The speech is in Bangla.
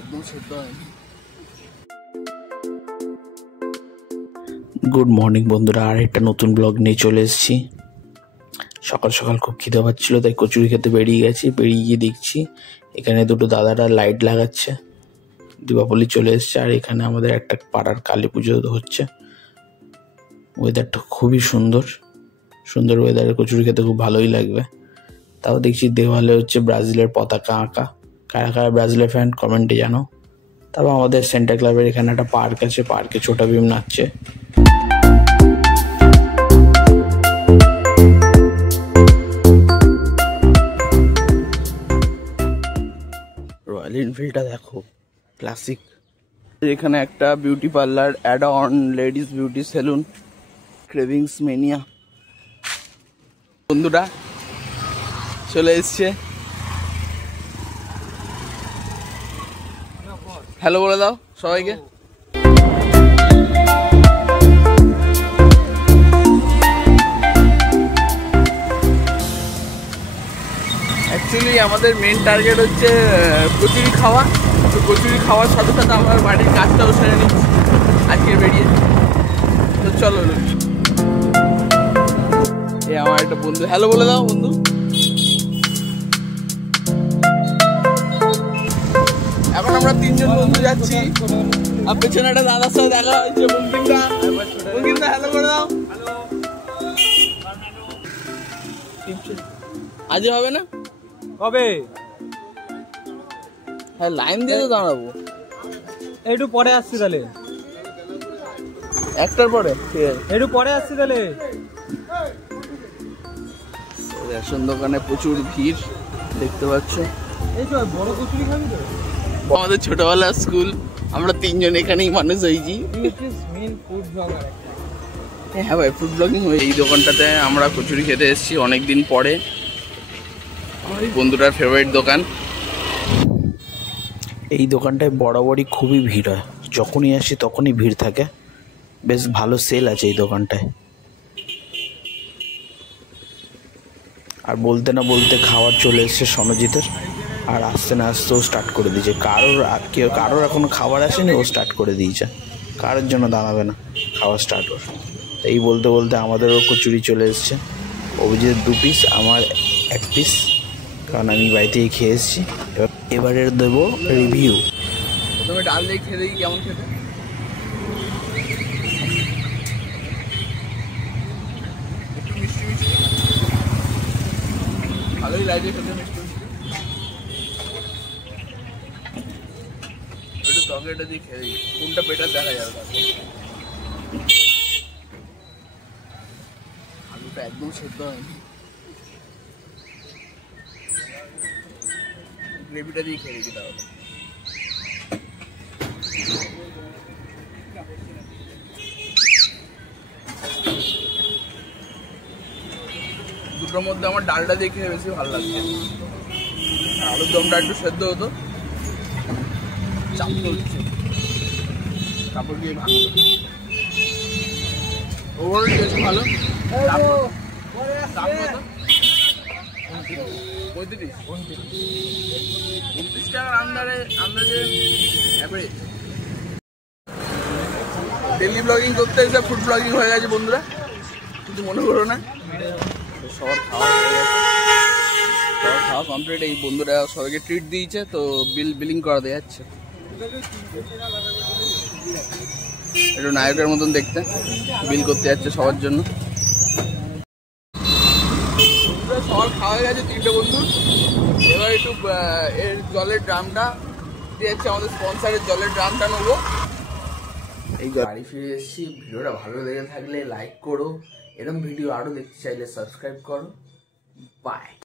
একদম সেদ্ধ হয়নি। গুড মর্নিং বন্ধুরা, আর একটা নতুন ব্লগ নিয়ে চলে এসেছি। সকাল সকাল খুব খিদে পাচ্ছিল, তাই কচুরি খেতে বেরিয়ে গিয়ে দেখছি এখানে দুটো দাদারা লাইট লাগাচ্ছে। দীপাবলি চলে এসছে, আর এখানে আমাদের একটা পাড়ার কালী পুজো হচ্ছে। ওয়েদারটা খুবই সুন্দর ওয়েদারে কচুরি খেতে খুব ভালোই লাগবে। তাও দেখছি দেওয়ালে হচ্ছে ব্রাজিলের পতাকা আঁকা। কারা কারা ব্রাজিলের ফ্যান কমেন্টে জানো। তারপর আমাদের সেন্টার ক্লাবের এখানে একটা পার্ক আছে, পার্কে ছোটা ভীম নাচছে। রয়্যাল এনফিল্ডটা দেখো, ক্লাসিক। এখানে একটা beauty parlour, add on ladies beauty salon, cravings mania. বন্ধুরা চলে এসছে, হ্যালো বলে দাও সবাইকে। অ্যাকচুয়ালি আমাদের মেন টার্গেট হচ্ছে কচুরি খাওয়া। তো কচুরি খাওয়ার সাথে সাথে আমার বাড়ির কাজটাও সেরে নিচ্ছি আজকে বেরিয়ে। তো চলো, এ আমার একটা বন্ধু, হ্যালো বলে দাও বন্ধু। এখন আমরা তিনজন বন্ধু যাচ্ছি, আর পেছনে একটা দাদার সাথে দেখা হয়েছে, বঙ্কিমদা হ্যালো করে দাও। আজও হবে না? কবে? হ্যাঁ, লাইন দিয়ে তো দাঁড়াবো। একটু পরে আসছি তাহলে, একটার পরে ঠিক আছে, একটু পরে আসছি তাহলে। রেশন দোকানে প্রচুর ভিড় দেখতে পাচ্ছ। এই তো বড় কচুরি খাবি তো? আমাদের ছোটবেলার স্কুল, আমরা তিনজন এখানেই মানুষ হয়েছি। হ্যাঁ ভাই, ফুড ব্লগিং হয়ে। এই দোকানটাতে আমরা কচুরি খেতে এসেছি অনেকদিন পরে। আমার এই বন্ধুটার ফেভারিট দোকান। এই দোকানটায় বরাবরই খুবই ভিড় হয়, যখনই আসি তখনই ভিড় থাকে। বেশ ভালো সেল আছে এই দোকানটায়। আর বলতে না বলতে খাবার চলে এসছে সনজিতের, আর আসতে না আসতেও স্টার্ট করে দিয়েছে। কারোর এখনো খাবার আসেনি, ও স্টার্ট করে দিয়েছে। কারোর জন্য দাঁড়াবে না, খাওয়া স্টার্ট ওর। এই বলতে বলতে আমাদেরও কচুরি চলে এসছে। অভিজিতের 2 পিস, আমার 1 পিস, কারণ আমি বাড়িতেই খেয়ে এসেছি। এবারে দেবো রিভিউ। প্রথমে ডাল দিয়ে খেয়ে দেখি কেমন খেতে। একটু মিষ্টি মিষ্টি, ভালোই লাগে খেতে, মিষ্টি মিষ্টি। একটু তরকারিটা দিয়ে খেয়ে দেখি কোনটা বেটার দেখা যাবে। আলুটা একদম সেদ্ধ হয়নি, গ্রেভিটা দিয়ে খেয়ে দেখি তাহলে। দুটোর মধ্যে আমার ডালটা দিয়ে খেয়ে বেশি ভালো লাগছে। আলুর দমটা একটু সেদ্ধ হতো, চাপ হচ্ছে, কাপড় দিয়ে ভালো ওভারঅল বেশি ভালো। 29 টাকার আন্দাজে অ্যাভারেজ। ডেলি ব্লগিং করতে এসে ফুড ব্লগিং হয়ে গেছে বন্ধুরা, কিছু মনে করো না। সবার খাওয়া হয়ে গেছে, সবার খাওয়া কমপ্লিট। এই বন্ধুরা সবাইকে ট্রিট দিয়েছে, তো বিলিং করা দিয়ে যাচ্ছে। একটু নায়কের মতন দেখতে বিল করতে যাচ্ছে সবার জন্য। সবার খাওয়া হয়ে গেছে 3টে বন্ধু। এবার একটু এর জলের ড্রামটা দিয়ে যাচ্ছে, আমাদের স্পন্সারের জলের ড্রামটা নেবো। এই বাড়ি ফিরে এসেছি। ভিডিওটা ভালো লেগে থাকলে লাইক করো, এরকম ভিডিও আরও দেখতে চাইলে সাবস্ক্রাইব করো। বাই।